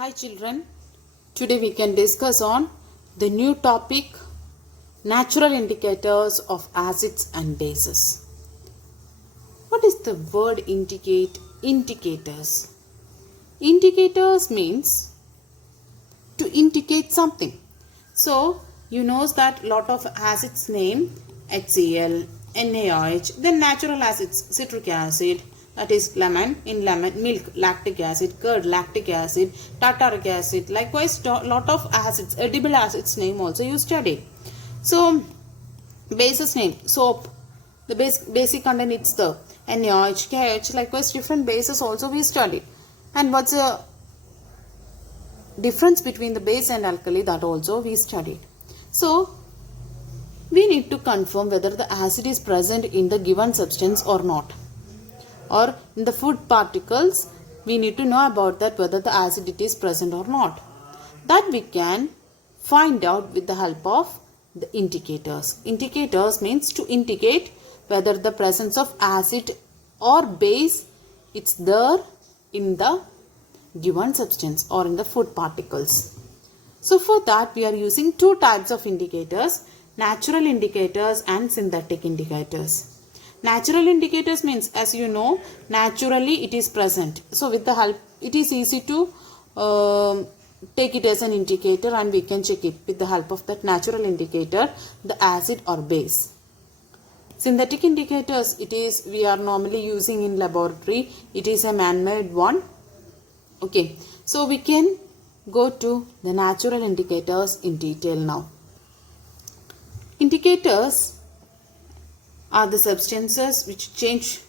Hi children, today we can discuss on the new topic natural indicators of acids and bases. What is the word indicators? Indicators means to indicate something. So you know that lot of acids name HCl, NaOH, then natural acids citric acid, that is lemon, in lemon, milk, lactic acid, curd, lactic acid, tartaric acid. Likewise, lot of acids, edible acids name also you studied. So, bases name, soap, the basic content it's the NaOH, KOH. Likewise, different bases also we studied. And what's the difference between the base and alkali, that also we studied. So, we need to confirm whether the acid is present in the given substance or not, or in the food particles. We need to know about that whether the acidity is present or not. That we can find out with the help of the indicators. Indicators means to indicate whether the presence of acid or base it's there in the given substance or in the food particles. So for that we are using two types of indicators, natural indicators and synthetic indicators. Natural indicators means, as you know, naturally it is present. So with the help, it is easy to take it as an indicator and we can check it with the help of that natural indicator, the acid or base. Synthetic indicators, it is we are normally using in laboratory. It is a man-made one. Okay, so we can go to the natural indicators in detail now. Indicators are the substances which change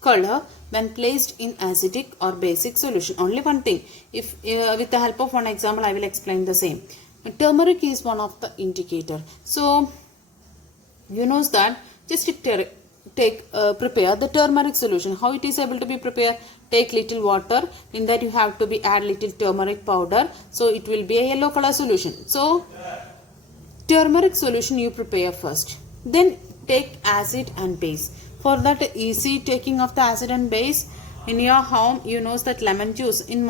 color when placed in acidic or basic solution. Only one thing, if with the help of one example I will explain the same. Turmeric is one of the indicator. So you know that just prepare the turmeric solution. How it is able to be prepared? Take little water, in that you have to be add little turmeric powder, so it will be a yellow color solution. So turmeric solution you prepare first, then take acid and base. For that easy taking of the acid and base, in your home you know that lemon juice, in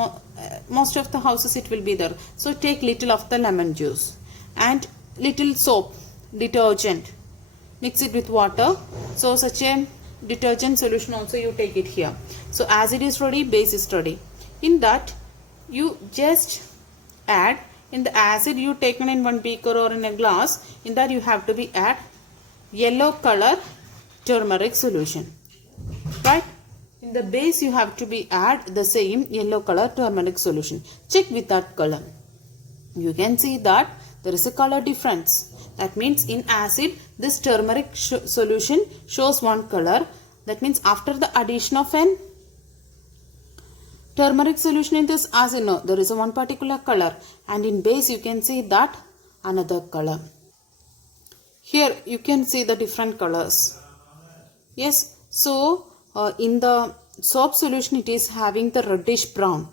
most of the houses it will be there. So take little of the lemon juice and little soap, detergent, mix it with water. So such a detergent solution also you take it here. So acid is ready, base is ready. In that you just add, in the acid you taken in one beaker or in a glass, in that you have to be add yellow color turmeric solution, right? In the base you have to be add the same yellow color turmeric solution. Check with that color. You can see that there is a color difference. That means in acid this turmeric solution shows one color. That means after the addition of an turmeric solution in this acid, no, there is a one particular color, and in base you can see that another color. Here you can see the different colors. Yes, so in the soap solution it is having the reddish brown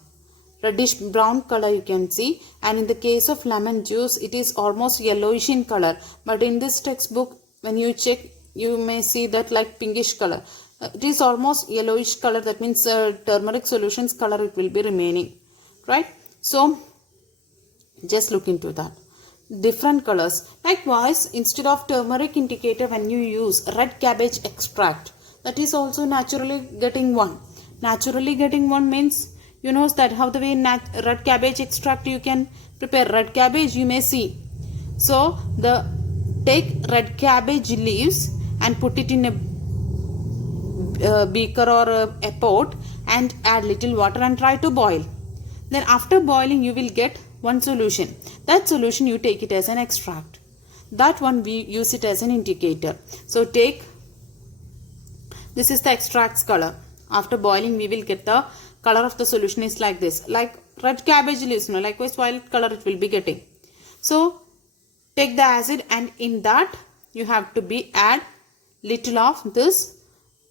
color you can see, and in the case of lemon juice it is almost yellowish in color, but in this textbook when you check you may see that like pinkish color. It is almost yellowish color, that means turmeric solution's color it will be remaining, right? So just look into that. Different colors. Likewise, instead of turmeric indicator, when you use red cabbage extract, that is also naturally getting one. Naturally getting one means, you know that how the way red cabbage extract you can prepare. Red cabbage you may see. So take red cabbage leaves and put it in a beaker or a pot and add little water and try to boil. Then after boiling you will get one solution. That solution you take it as an extract. That one we use it as an indicator. So take, this is the extract's color. After boiling we will get the color of the solution is like this. Like red cabbage leaves, no, likewise violet color it will be getting. So take the acid and in that you have to be add little of this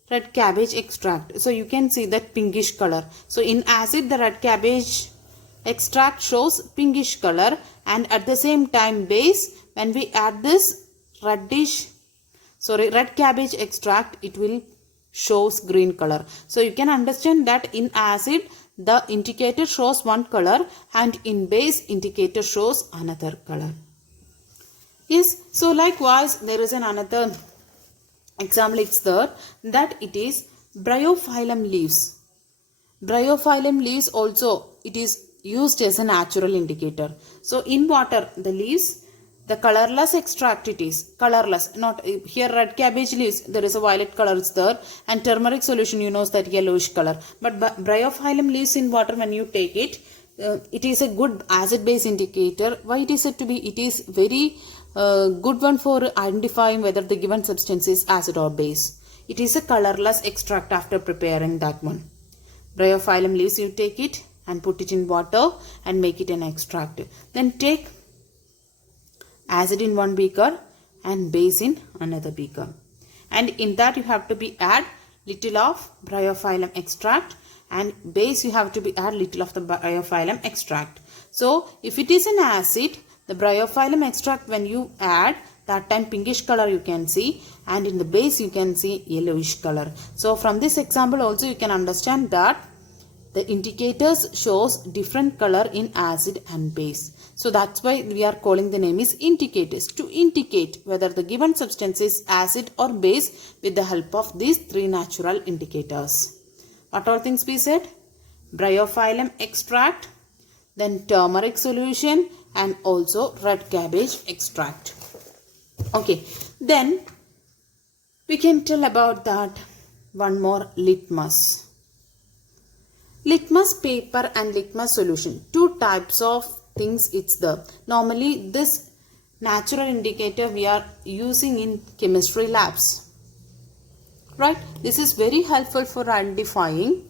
red cabbage extract. So you can see that pinkish color. So in acid the red cabbage extract shows pinkish color, and at the same time base, when we add this red cabbage extract, it will shows green color. So you can understand that in acid the indicator shows one color and in base indicator shows another color. Yes, so likewise there is another example it's there that it is bryophyllum leaves. Bryophyllum leaves also it is used as a natural indicator. So in water the leaves, the colorless extract it is colorless, not here red cabbage leaves there is a violet color is there, and turmeric solution you know that yellowish color, but bryophyllum leaves in water when you take it, it is a good acid base indicator. Why it is said to be? It is very good one for identifying whether the given substance is acid or base. It is a colorless extract after preparing that one. Bryophyllum leaves, you take it and put it in water and make it an extract. Then take acid in one beaker and base in another beaker, and in that you have to be add little of bryophyllum extract, and base you have to be add little of the bryophyllum extract. So if it is an acid, the bryophyllum extract when you add, that time pinkish color you can see, and in the base you can see yellowish color. So from this example also you can understand that the indicators shows different color in acid and base. So that's why we are calling the name is indicators, to indicate whether the given substance is acid or base with the help of these three natural indicators. What all things we said? Bryophyllum extract, then turmeric solution, and also red cabbage extract. Okay, then we can tell about that one more, litmus. Litmus paper and litmus solution, two types of things it's there. Normally this natural indicator we are using in chemistry labs, right? This is very helpful for identifying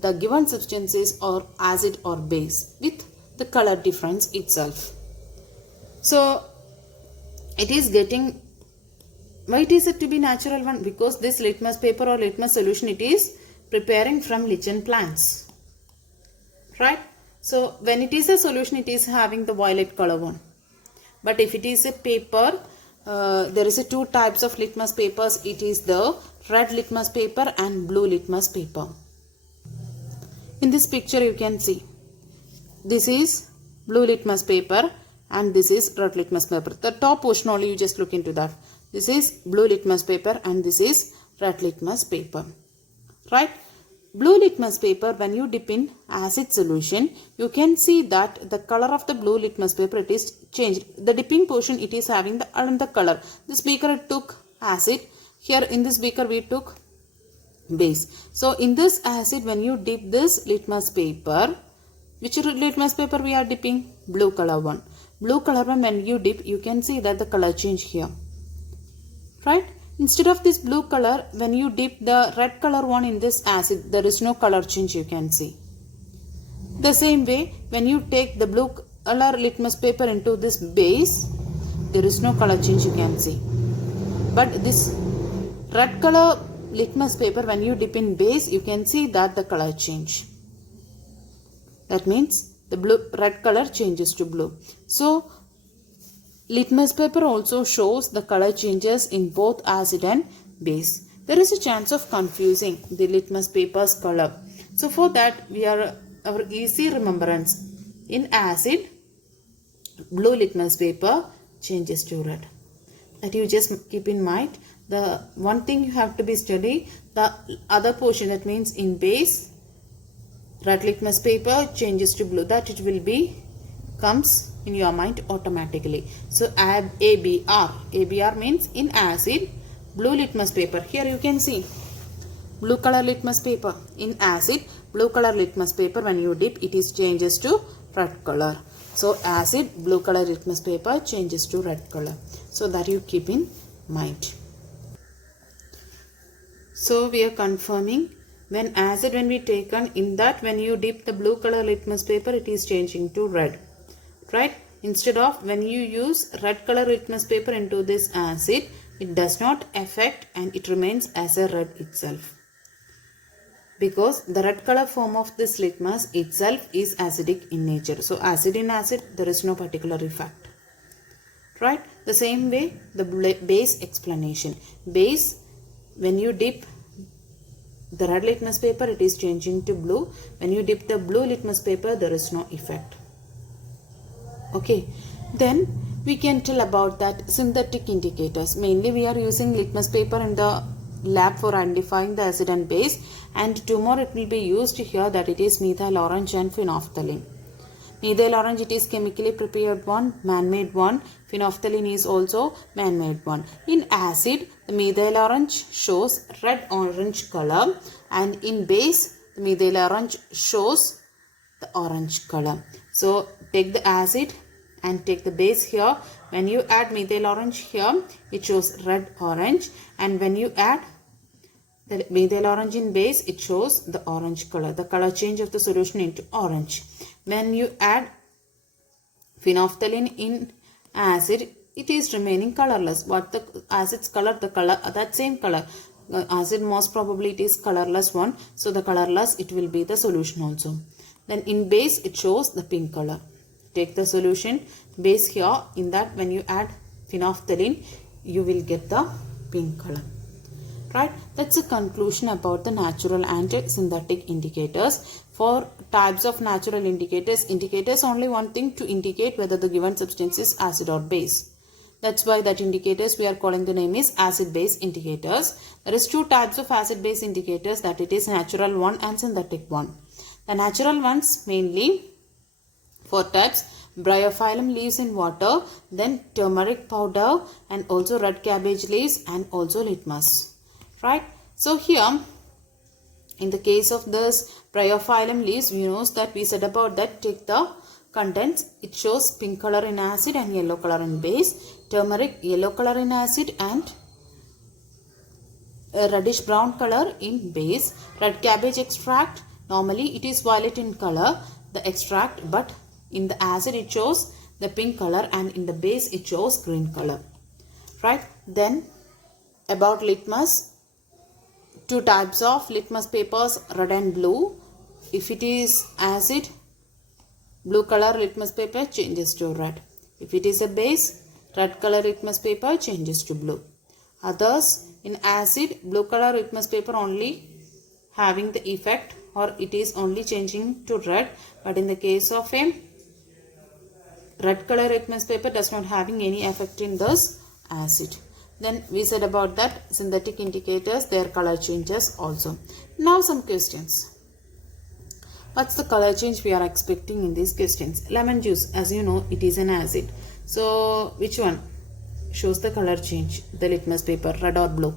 the given substances or acid or base with the color difference itself. So it is getting, why it is said to be natural one? Because this litmus paper or litmus solution it is preparing from lichen plants, right? So when it is a solution it is having the violet color one, but if it is a paper, there is a two types of litmus papers. It is the red litmus paper and blue litmus paper. In this picture you can see this is blue litmus paper and this is red litmus paper. The top portion only you just look into that. This is blue litmus paper and this is red litmus paper, right? Blue litmus paper, when you dip in acid solution, you can see that the color of the blue litmus paper it is changed. The dipping portion it is having the another color. This beaker it took acid. Here in this beaker we took base. So in this acid when you dip this litmus paper, which litmus paper we are dipping? Blue color one. Blue color one when you dip you can see that the color change here, right? Instead of this blue color, when you dip the red color one in this acid, there is no color change you can see. The same way, when you take the blue color litmus paper into this base, there is no color change you can see. But this red color litmus paper, when you dip in base, you can see that the color change. That means the red color changes to blue. So litmus paper also shows the color changes in both acid and base. There is a chance of confusing the litmus paper's color. So for that we are our easy remembrance. In acid, blue litmus paper changes to red. That you just keep in mind. The one thing you have to be study, the other portion, that means in base, red litmus paper changes to blue. That it will be comes in your mind automatically. So add ABR. ABR means in acid, blue litmus paper. Here you can see blue color litmus paper. In acid, blue color litmus paper, when you dip it is changes to red color. So acid, blue color litmus paper changes to red color. So that you keep in mind. So we are confirming when acid when we taken, in that when you dip the blue color litmus paper it is changing to red, right? Instead of when you use red color litmus paper into this acid, it does not affect and it remains as a red itself, because the red color form of this litmus itself is acidic in nature. So acid in acid, there is no particular effect, right? The same way the base explanation. Base, when you dip the red litmus paper, it is changing to blue. When you dip the blue litmus paper, there is no effect. Okay, then we can tell about that synthetic indicators. Mainly we are using litmus paper in the lab for identifying the acid and base, and two more it will be used here, that it is methyl orange and phenolphthalein. Methyl orange, it is chemically prepared one, man-made one. Phenolphthalein is also man-made one. In acid, the methyl orange shows red-orange color, and in base, the methyl orange shows the orange color. So take the acid and take the base here. When you add methyl orange here, it shows red-orange, and when you add the methyl orange in base, it shows the orange color, the color change of the solution into orange. When you add phenolphthalein in acid, it is remaining colorless. What the acid's color, the color, that same color. Acid most probably it is colorless one, so the colorless it will be the solution also. Then in base it shows the pink color. Take the solution base here, in that when you add phenolphthalein, you will get the pink color. Right, that's a conclusion about the natural and synthetic indicators. For types of natural indicators only one thing, to indicate whether the given substance is acid or base. That's why that indicators we are calling the name is acid-base indicators. There is two types of acid-base indicators, that it is natural one and synthetic one. The natural ones mainly four types: bryophyllum leaves in water, then turmeric powder, and also red cabbage leaves, and also litmus. Right, so here in the case of this bryophyllum leaves, you know that we said about that, take the contents, it shows pink color in acid and yellow color in base. Turmeric, yellow color in acid and a reddish brown color in base. Red cabbage extract, normally it is violet in color, the extract, but in the acid it shows the pink color, and in the base it shows green color. Right, then about litmus, two types of litmus papers, red and blue. If it is acid, blue color litmus paper changes to red. If it is a base, red color litmus paper changes to blue. Others, in acid, blue color litmus paper only having the effect, or it is only changing to red, but in the case of a red color litmus paper does not having any effect in this acid. Then we said about that synthetic indicators, their color changes also. Now some questions. What's the color change we are expecting in these questions? Lemon juice, as you know, it is an acid. So which one shows the color change? The litmus paper, red or blue?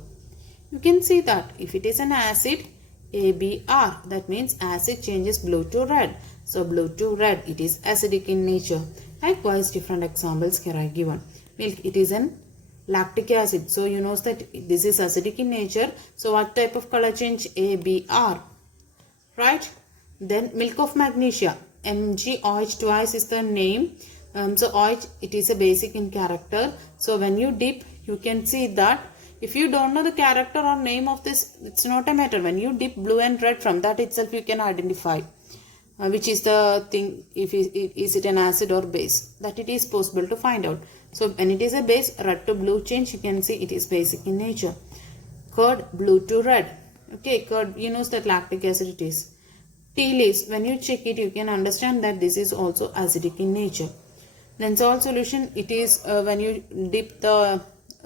You can see that if it is an acid, ABR, that means acid changes blue to red. So blue to red, it is acidic in nature. Likewise, different examples here are given. Milk, it is an lactic acid. So you know that this is acidic in nature. So what type of color change? ABR. Right? Then milk of magnesia. MgOH twice is the name. So OH, it is a basic in character. So when you dip, you can see that if you don't know the character or name of this, it's not a matter. When you dip blue and red, from that itself you can identify which is the thing, if is it an acid or base. That it is possible to find out. So when it is a base, red to blue change, you can see it is basic in nature. Curd, blue to red. Okay, curd, you know that lactic acid it is. Tea leaves, when you check it, you can understand that this is also acidic in nature. Then salt solution, it is when you dip the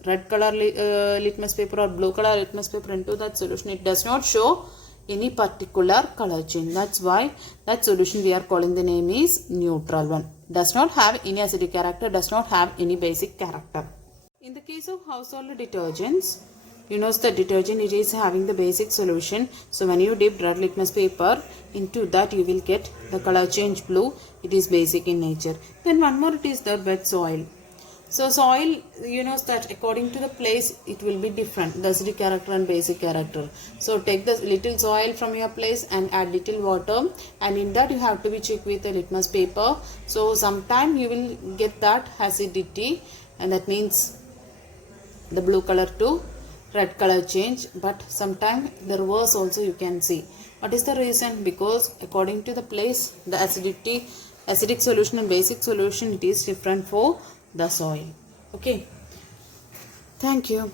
red color litmus paper or blue color litmus paper into that solution, it does not show any particular color change. That's why that solution we are calling the name is neutral one. Does not have any acidic character, does not have any basic character. In the case of household detergents, you know the detergent, it is having the basic solution. So when you dip red litmus paper into that, you will get the color change blue. It is basic in nature. Then one more, it is the wet soil. So soil, you know that according to the place, it will be different, the acidic character and basic character. So take the little soil from your place and add little water, and in that you have to be checked with the litmus paper. So sometime you will get that acidity, and that means the blue color to red color change, but sometime the reverse also you can see. What is the reason? Because according to the place, the acidic solution and basic solution, it is different for the soil. Okay, thank you.